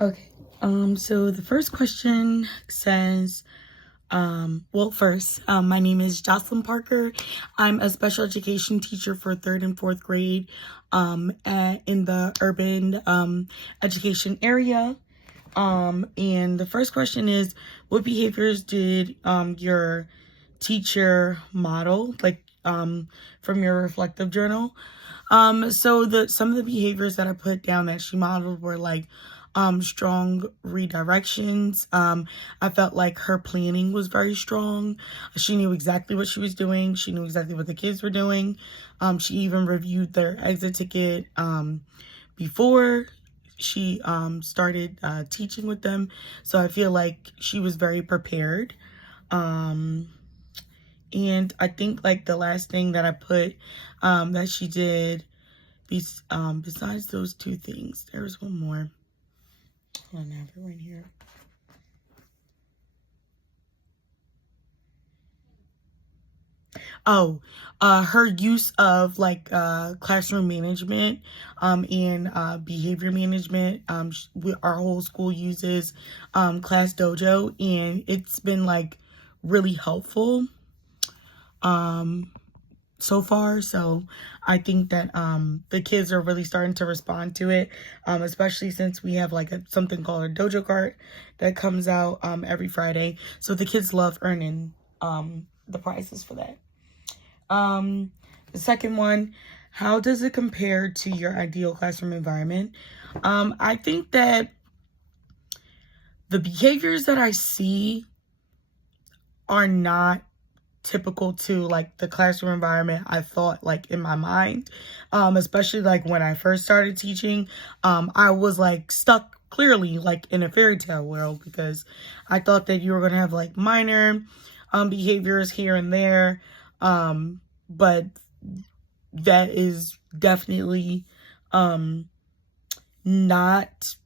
Okay. So the first question says, my name is Jocelyn Parker. I'm a special education teacher for third and fourth grade, in the urban, education area. And the first question is, what behaviors did, your teacher model, from your reflective journal? So some of the behaviors that I put down that she modeled were strong redirections. I felt like her planning was very strong. She knew exactly what she was doing. She knew exactly what the kids were doing. She even reviewed their exit ticket before she started teaching with them. So I feel like she was very prepared. Um, and I think the last thing that I put that she did, besides those two things, there was one more. Hold on, I have it right here. Oh, her use of classroom management and behavior management. Our whole school uses Class Dojo, and it's been really helpful so far. So I think that the kids are really starting to respond to it, especially since we have something called a dojo cart that comes out every Friday. So the kids love earning the prizes for that. The second one, how does it compare to your ideal classroom environment? I think that the behaviors that I see are not typical to the classroom environment I thought in my mind, especially when I first started teaching. I was stuck clearly in a fairy tale world, because I thought that you were going to have minor behaviors here and there, but that is definitely not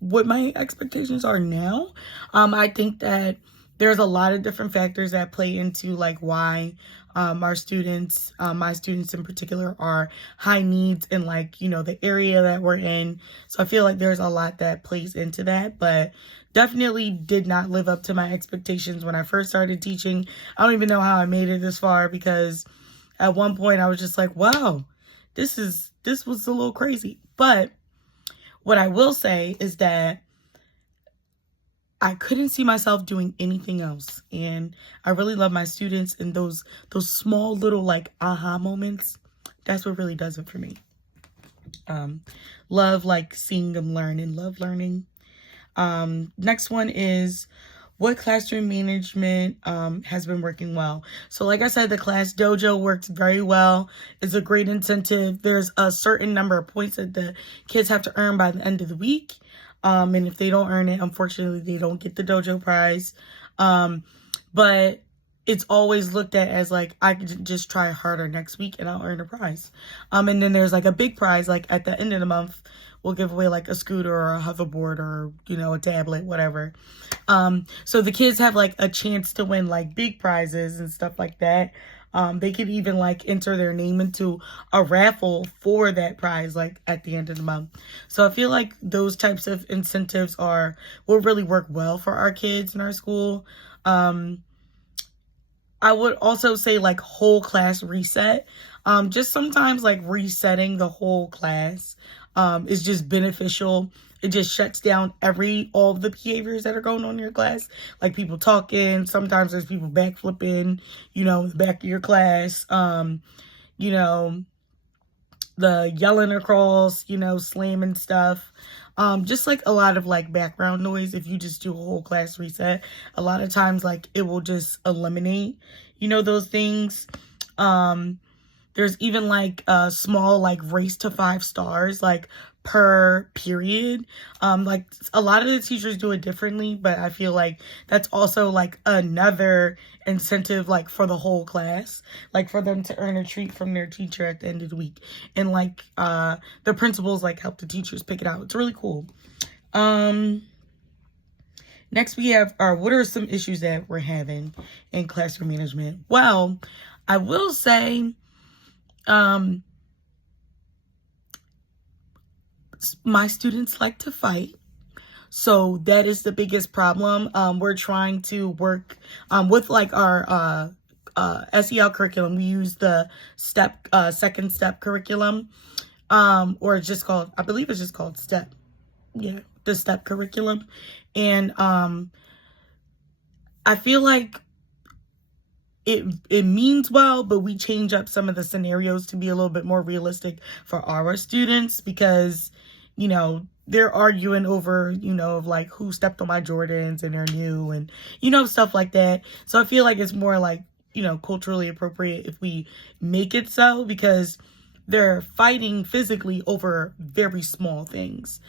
what my expectations are now. I think that there's a lot of different factors that play into why our students, my students in particular, are high needs in the area that we're in. So I feel like there's a lot that plays into that, but definitely did not live up to my expectations when I first started teaching. I don't even know how I made it this far, because at one point I was just like, wow, this was a little crazy. But what I will say is that I couldn't see myself doing anything else. And I really love my students, and those small little aha moments. That's what really does it for me. Love seeing them learn, and love learning. Next one is, what classroom management has been working well? So like I said, the Class Dojo works very well. It's a great incentive. There's a certain number of points that the kids have to earn by the end of the week. And if they don't earn it, unfortunately, they don't get the dojo prize. But it's always looked at as I could just try harder next week and I'll earn a prize. And then there's a big prize, at the end of the month, we'll give away a scooter or a hoverboard or, a tablet, whatever. So the kids have a chance to win big prizes and stuff like that. They could even enter their name into a raffle for that prize at the end of the month. So I feel like those types of incentives will really work well for our kids in our school. I would also say whole class reset. Just sometimes resetting the whole class is just beneficial. It just shuts down all of the behaviors that are going on in your class. People talking, sometimes there's people backflipping, in the back of your class. The yelling across, slamming stuff. Just a lot of background noise. If you just do a whole class reset, a lot of times it will just eliminate, those things. There's even a small race to 5 stars per period. A lot of the teachers do it differently, but I feel that's also another incentive for the whole class, for them to earn a treat from their teacher at the end of the week. And the principals help the teachers pick it out. It's really cool. Next we have what are some issues that we're having in classroom management? Well, I will say my students like to fight. So that is the biggest problem. We're trying to work with like our SEL curriculum. We use the second step curriculum, or it's just called, I believe it's just called STEP. Yeah, the STEP curriculum. And I feel like it means well, but we change up some of the scenarios to be a little bit more realistic for our students, because, you know, they're arguing over, you know, of like who stepped on my Jordans and they're new and, you know, stuff like that. So I feel like it's more like, you know, culturally appropriate if we make it so, because they're fighting physically over very small things.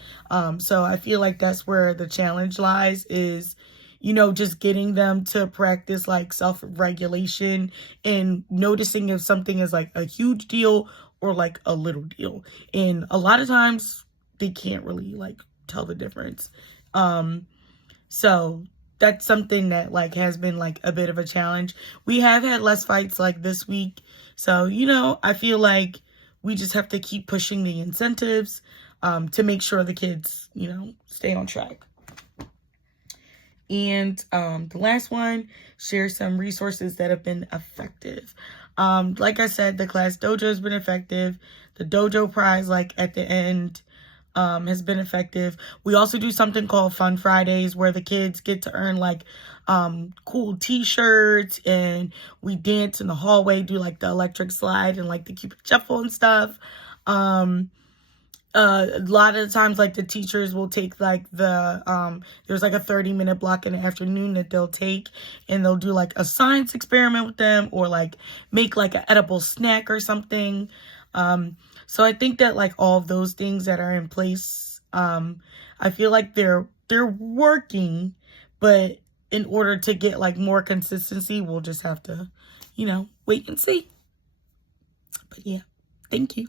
So I feel like that's where the challenge lies, is, you know, just getting them to practice like self-regulation and noticing if something is like a huge deal or like a little deal. And a lot of times they can't really like tell the difference. So that's something that like has been like a bit of a challenge. We have had less fights like this week. So, you know, I feel like we just have to keep pushing the incentives to make sure the kids, you know, stay on track. And the last one, share some resources that have been effective. Like I said, the class dojo has been effective. The dojo prize, like at the end, has been effective. We also do something called Fun Fridays, where the kids get to earn like cool t-shirts, and we dance in the hallway, do like the electric slide and like the Cupid shuffle and stuff. A lot of the times, like the teachers will take like there's like a 30-minute block in the afternoon that they'll take, and they'll do like a science experiment with them, or like make like an edible snack or something. So I think that like all of those things that are in place, I feel like they're working, but in order to get like more consistency, we'll just have to, you know, wait and see. But yeah, thank you.